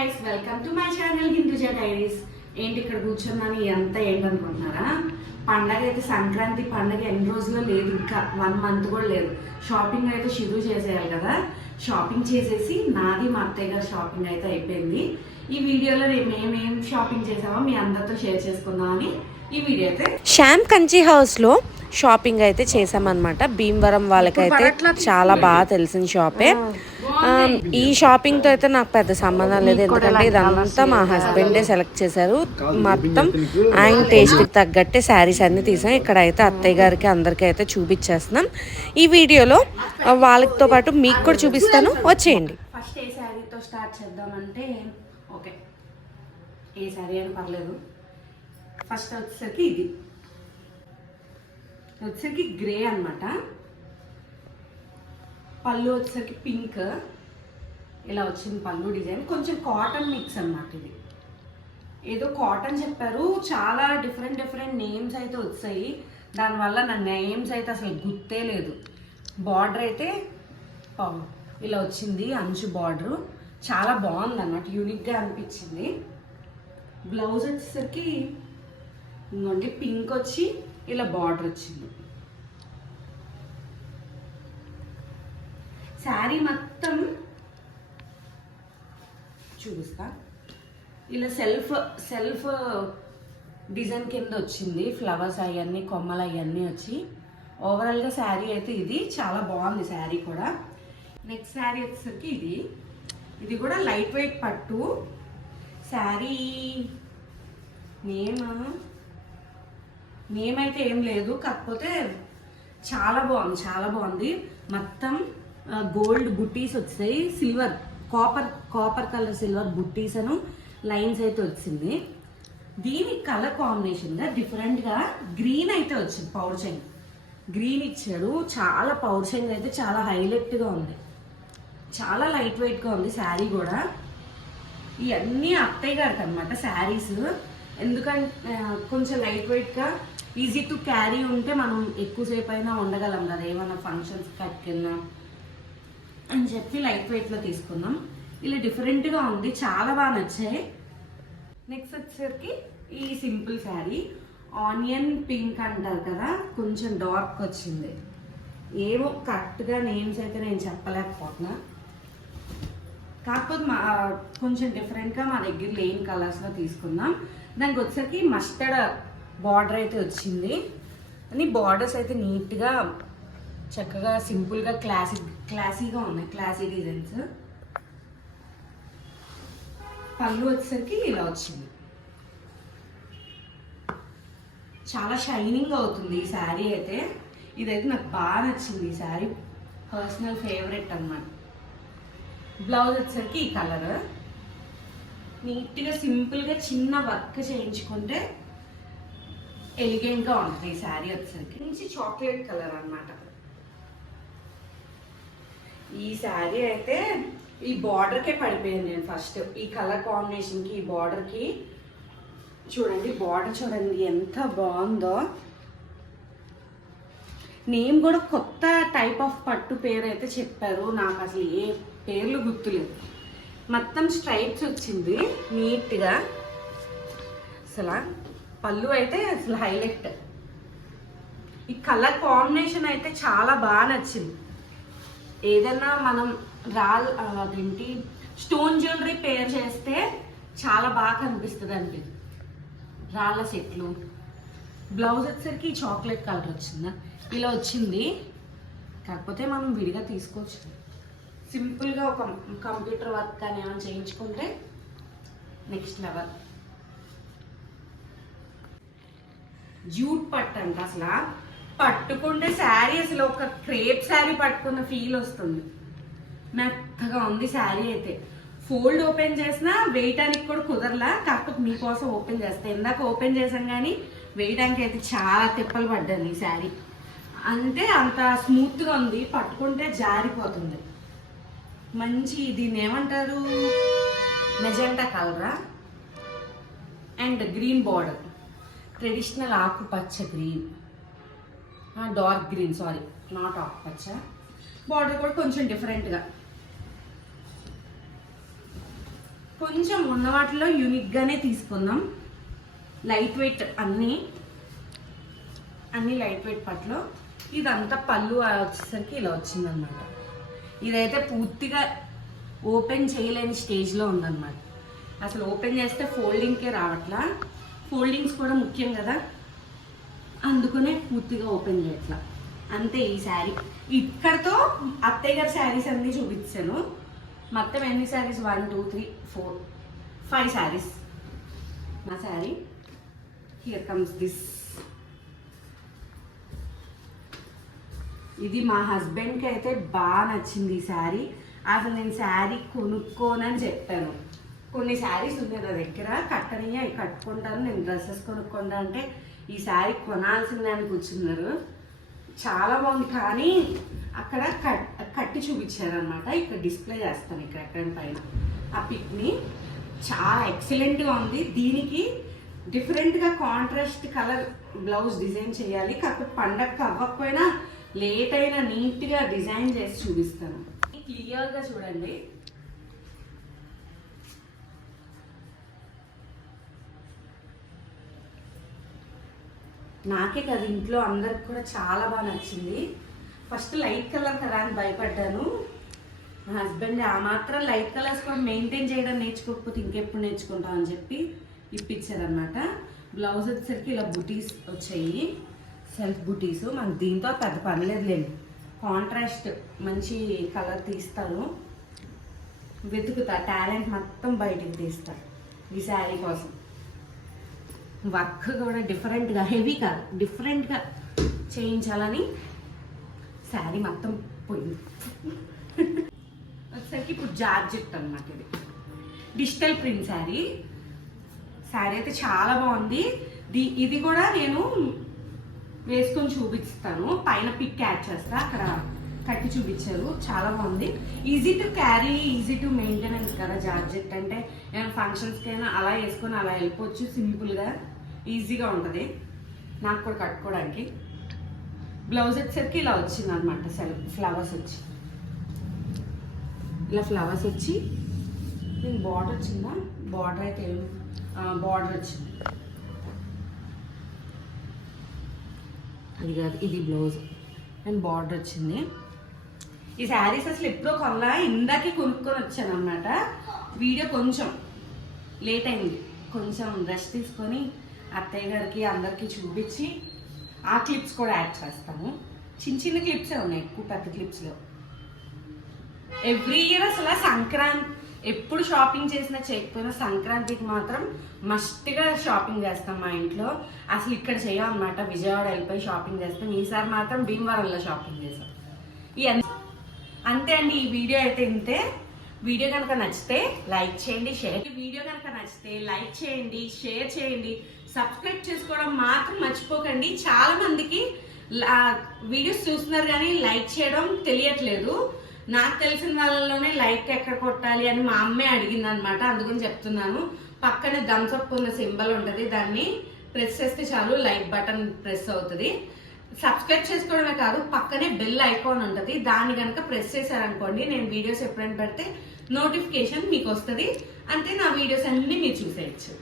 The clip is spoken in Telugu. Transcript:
Guys, welcome to my channel Hinduja diaries. ఏంటి ఇక్కడ కూర్చున్నాను, ఎంత ఏంటనుకుంటున్నారా? పండగ అయితే సంక్రాంతి పండగ ఎన్ని రోజుల్లో లేదు, ఇంకా 1 month కూడా లేదు. షాపింగ్ అయితే షురూ చేసేయాలి కదా. షాపింగ్ చేసేసి నాది మా అత్తయ్య గారి షాపింగ్ అయితే అయిపోయింది. ఈ వీడియోలో మేమేం షాపింగ్ చేసామో మీ అందరితో షేర్ చేసుకుందామని ఈ వీడియో అయితే. శ్యామ్ కంచి హౌస్లో షాపింగ్ అయితే చేసామన్నమాట. భీమవరం వాళ్ళకైతే చాలా బాగా తెలిసిన షాపే. ఈ షాపింగ్తో అయితే నాకు పెద్ద సంబంధం లేదు, ఎందుకంటే ఇదంతా మా హస్బెండే సెలెక్ట్ చేశారు. మొత్తం ఆయన టేస్ట్కి తగ్గట్టే శారీస్ అన్నీ తీసాం. ఇక్కడైతే అత్తయ్య గారికి అందరికీ అయితే చూపించేస్తున్నాం. ఈ వీడియోలో వాళ్ళతో పాటు మీకు కూడా చూపిస్తాను, వచ్చేయండి. ఫస్ట్ ఏ శారీతో స్టార్ట్ చేద్దామంటే, ఓకే ఏ శారీ అని పర్లేదు. ఫస్ట్ వచ్చేసరికి ఇది వచ్చేసరికి గ్రే అనమాట. పళ్ళు వచ్చేసరికి పింక్ ఇలా వచ్చింది పళ్ళు డిజైన్. కొంచెం కాటన్ మిక్స్ అన్నమాట. ఇది ఏదో కాటన్ చెప్పారు, చాలా డిఫరెంట్ నేమ్స్ అయితే వచ్చాయి. దానివల్ల నా నేమ్స్ అయితే అసలు గుర్తే లేదు. బార్డర్ అయితే ఇలా వచ్చింది, అంచు బార్డరు చాలా బాగుంది అన్నమాట, యూనిక్గా అనిపించింది. బ్లౌజ్ వచ్చేసరికి ఇంకోండి పింక్ వచ్చి ఇలా బార్డర్ వచ్చింది. శారీ మొత్తం చూపిస్తా. ఇలా సెల్ఫ్ డిజైన్ కింద వచ్చింది, ఫ్లవర్స్ అవన్నీ కొమ్మలు అవన్నీ వచ్చి. ఓవరాల్గా శారీ అయితే ఇది చాలా బాగుంది. శారీ కూడా నెక్స్ట్ శారీ వచ్చేసరికి ఇది కూడా లైట్ వెయిట్ పట్టు శారీ. నేమ్ అయితే ఏం లేదు, కాకపోతే చాలా బాగుంది. మొత్తం గోల్డ్ బుట్టీస్ వచ్చాయి, సిల్వర్ కాపర్ కలర్ సిల్వర్ బుట్టీస్ అను లైన్స్ అయితే వచ్చింది. దీని కలర్ కాంబినేషన్గా డిఫరెంట్గా గ్రీన్ అయితే వచ్చింది. పౌర్చంగ్ గ్రీన్ ఇచ్చాడు. చాలా పౌర్చంగ్ అయితే చాలా హైలైట్గా ఉంది, చాలా లైట్ వెయిట్గా ఉంది శారీ కూడా. ఇవన్నీ అత్తయ్య గారికి అనమాట శారీస్. ఎందుకంటే కొంచెం లైట్ వెయిట్గా ఈజీ టు క్యారీ ఉంటే మనం ఎక్కువసేపు అయినా ఉండగలం కదా, ఏమైనా ఫంక్షన్స్ కట్టుకెళ్ళినా అని చెప్పి లైట్ వెయిట్లో తీసుకున్నాం. ఇలా డిఫరెంట్గా ఉంది, చాలా బాగా నచ్చాయి. నెక్స్ట్ వచ్చేసరికి ఈ సింపుల్ శారీ ఆనియన్ పింక్ అంటారు కదా, కొంచెం డార్క్ వచ్చింది. ఏమో కరెక్ట్గా నేమ్స్ అయితే నేను చెప్పలేకపోతున్నా, కాకపోతే కొంచెం డిఫరెంట్గా మా దగ్గర లేని కలర్స్లో తీసుకుందాం. దానికి వచ్చేసరికి మస్టర్డ్ బార్డర్ అయితే వచ్చింది. అని బార్డర్స్ అయితే నీట్గా చక్కగా సింపుల్గా క్లాసీగా ఉన్నాయి, క్లాసీ డిజైన్స్. పళ్ళు వచ్చేసరికి ఇలా వచ్చింది, చాలా షైనింగ్ అవుతుంది ఈ శారీ అయితే. ఇదైతే నాకు బాగా నచ్చింది, ఈ శారీ పర్సనల్ ఫేవరెట్ అన్నమాట. బ్లౌజ్ వచ్చేసరికి ఈ కలర్ నీట్గా సింపుల్గా చిన్న వర్క్ చేయించుకుంటే ఎలిగెంట్గా ఉంటుంది ఈ శారీ వచ్చేసరికి. నుంచి చాక్లెట్ కలర్ అన్నమాట. ఈ శారీ అయితే ఈ బార్డర్కే పడిపోయాను నేను ఫస్ట్. ఈ కలర్ కాంబినేషన్కి ఈ బార్డర్కి చూడండి, బార్డర్ చూడండి ఎంత బాగుందో. నేమ్ కూడా కొత్త టైప్ ఆఫ్ పట్టు పేరు అయితే చెప్పారు, నాకు అసలు ఏ పేర్లు గుర్తులేదు. మొత్తం స్ట్రైప్స్ వచ్చింది నీట్గా. అసలు పళ్ళు అయితే అసలు హైలైట్. ఈ కలర్ కాంబినేషన్ అయితే చాలా బాగా నచ్చింది. ఏదైనా మనం అదేంటి స్టోన్ జ్యువెలరీ పేర్ చేస్తే చాలా బాగా కనిపిస్తుంది అండి, రాళ్ళ సెట్లు. బ్లౌజ్ వచ్చేసరికి చాక్లెట్ కలర్ వచ్చిందా, ఇలా వచ్చింది. కాకపోతే మనం విడిగా తీసుకోవచ్చు, సింపుల్గా ఒక కంప్యూటర్ వర్క్ కానీ ఏమైనా చేయించుకుంటే నెక్స్ట్ లెవెల్. జూట్ పట్టు అంట, అసలు పట్టుకుంటే శారీ అసలు ఒక క్రేప్ శారీ పట్టుకున్న ఫీల్ వస్తుంది. మెత్తగా ఉంది శారీ అయితే. ఫోల్డ్ ఓపెన్ చేసినా వేయటానికి కూడా కుదరలా, కాకపోతే మీకోసం ఓపెన్ చేస్తాను. ఇందాక ఓపెన్ చేసాం కానీ వేయడానికి అయితే చాలా తిప్పలు పడ్డాను ఈ శారీ. అంటే అంత స్మూత్గా ఉంది, పట్టుకుంటే జారిపోతుంది. మంచి దీన్ని ఏమంటారు, మెజెంటా కలరా అండ్ గ్రీన్ బార్డర్, ట్రెడిషనల్ ఆకుపచ్చ green, dark green, sorry not ఆకుపచ్చ. బార్డర్ కూడా కొంచెం డిఫరెంట్గా కొంచెం ఉన్న వాటిలో యూనిక్గానే తీసుకుందాం. లైట్ వెయిట్ అన్నీ లైట్ వెయిట్ పట్లు. ఇదంతా పళ్ళు వచ్చేసరికి ఇలా వచ్చిందనమాట. ఇదైతే పూర్తిగా ఓపెన్ చేయలేని స్టేజ్లో ఉందన్నమాట. అసలు ఓపెన్ చేస్తే ఫోల్డింగ్కే రావట్లా. ఫోల్డింగ్స్ కూడా ముఖ్యం కదా, అందుకనే పూర్తిగా ఓపెన్ చేయట్లా. అంతే ఈ శారీ. ఇక్కడతో అత్తయ్య గారి శారీస్ అన్నీ చూపించాను. మొత్తం ఎన్ని శారీస్? 1 2 3 4 5 శారీస్. నా శారీ హియర్ కమ్స్ దిస్. ఇది మా హస్బెండ్కి అయితే బాగా నచ్చింది ఈ శారీ. అసలు నేను శారీ కొనుక్కోనని చెప్పాను. కొన్ని శారీస్ ఉన్నాయి నా దగ్గర, కట్టనియా అవి కట్టుకుంటాను, నేను డ్రెస్సెస్ కొనుక్కుంటా అంటే ఈ శారీ కొనాల్సిందే అని కూర్చున్నారు. చాలా బాగుంది. కానీ అక్కడ కట్టి చూపించారనమాట. ఇక్కడ డిస్ప్లే చేస్తాను ఇక్కడ ఎక్కడ పైన ఆ పిక్ని. చాలా ఎక్సలెంట్గా ఉంది. దీనికి డిఫరెంట్గా కాంట్రాస్ట్ కలర్ బ్లౌజ్ డిజైన్ చేయాలి. కాకపోతే పండగకి అవ్వకపోయినా లేట్ అయినా నీట్గా డిజైన్ చేసి చూపిస్తాను. క్లియర్గా చూడండి. నాకే కదా, ఇంట్లో అందరికి కూడా చాలా బాగా నచ్చింది. ఫస్ట్ లైట్ కలర్ కదా అని భయపడ్డాను. మా హస్బెండ్ ఆ మాత్రం లైట్ కలర్స్ కూడా మెయింటైన్ చేయడం నేర్చుకోకపోతే ఇంకెప్పుడు నేర్చుకుంటాం అని చెప్పి ఇప్పించారనమాట. బ్లౌజ్ వచ్చేసరికి ఇలా బుటీస్ వచ్చాయి, సెల్ఫ్ బుటీస్. మనకు దీంతో పెద్ద పని లేదులేండి. కాంట్రాస్ట్ మంచి కలర్ తీస్తాను, వెతుకుతా, టాలెంట్ మొత్తం బయటికి తీస్తా ఈ శారీ కోసం. వర్క్ కూడా డిఫరెంట్గా, హెవీ కాదు, డిఫరెంట్గా చేయించాలని శారీ మొత్తం పోయింది. వచ్చేసరికి ఇప్పుడు జార్జెట్ అనమాట. ఇది డిజిటల్ ప్రింట్ శారీ. శారీ అయితే చాలా బాగుంది. ఇది కూడా నేను వేసుకొని చూపిస్తాను, పైన పిక్ యాడ్ చేస్తా. అక్కడ కట్టి చూపించారు, చాలా బాగుంది. Easy to carry, easy to maintenance కదా జార్జెట్ అంటే. ఏమైనా ఫంక్షన్స్కైనా అలా వేసుకొని అలా వెళ్ళిపోవచ్చు, సింపుల్గా ఈజీగా ఉంటుంది నాకు కూడా కట్టుకోవడానికి. బ్లౌజ్ వచ్చేసరికి ఇలా వచ్చింది అనమాట. ఫ్లవర్స్ వచ్చి ఇలా ఫ్లవర్స్ వచ్చి, నేను బార్డర్ వచ్చిందా? బార్డర్ అయితే బార్డర్ వచ్చింది. అది కాదు, ఇది బ్లౌజ్ అండ్ బార్డర్ వచ్చింది. ఈ శారీస్ అసలు ఎప్పుడో కొనలా, ఇందాకే కొనుక్కొని వచ్చాను అనమాట. వీడియో కొంచెం లేట్ అయింది, కొంచెం రెస్ట్ తీసుకొని అత్తయ్య గారికి అందరికీ చూపించి ఆ క్లిప్స్ కూడా యాడ్ చేస్తాము. చిన్న చిన్న క్లిప్సే ఉన్నాయి, ఎక్కువ పెద్ద క్లిప్స్లో. ఎవ్రీ ఇయర్ అసలు సంక్రాంతి ఎప్పుడు షాపింగ్ చేసినా చేయకపోయినా సంక్రాంతికి మాత్రం మస్ట్గా షాపింగ్ చేస్తాం మా ఇంట్లో. అసలు ఇక్కడ చేయాలన్నమాట, విజయవాడ వెళ్ళిపోయి షాపింగ్ చేస్తాం. ఈసారి మాత్రం భీమవరంలో షాపింగ్ చేసాం. అంతే అండి, ఈ వీడియో అయితే ఇంతే. వీడియో కనుక నచ్చితే లైక్ చేయండి, షేర్. వీడియో కనుక నచ్చితే లైక్ చేయండి, షేర్ చేయండి, సబ్స్క్రైబ్ చేసుకోవడం మాత్రం మర్చిపోకండి. చాలా మందికి వీడియోస్ చూస్తున్నారు కానీ లైక్ చేయడం తెలియట్లేదు. నాకు తెలిసిన వాళ్ళలోనే లైక్ ఎక్కడ కొట్టాలి అని మా అమ్మే అడిగింది అనమాట, అందుకని చెప్తున్నాను. పక్కనే థమ్స్ అప్ ఉన్న సింబల్ ఉంటుంది, దాన్ని ప్రెస్ చేస్తే చాలు లైక్ బటన్ ప్రెస్ అవుతుంది. సబ్స్క్రైబ్ చేసుకోవడమే కాదు, పక్కనే బెల్ ఐకాన్ ఉంటుంది, దాన్ని కనుక ప్రెస్ చేశారనుకోండి నేను వీడియోస్ ఎప్పుడైనా పెడితే నోటిఫికేషన్ మీకు వస్తుంది. అంతే, నా వీడియోస్ అన్నీ మీరు చూసేయచ్చు.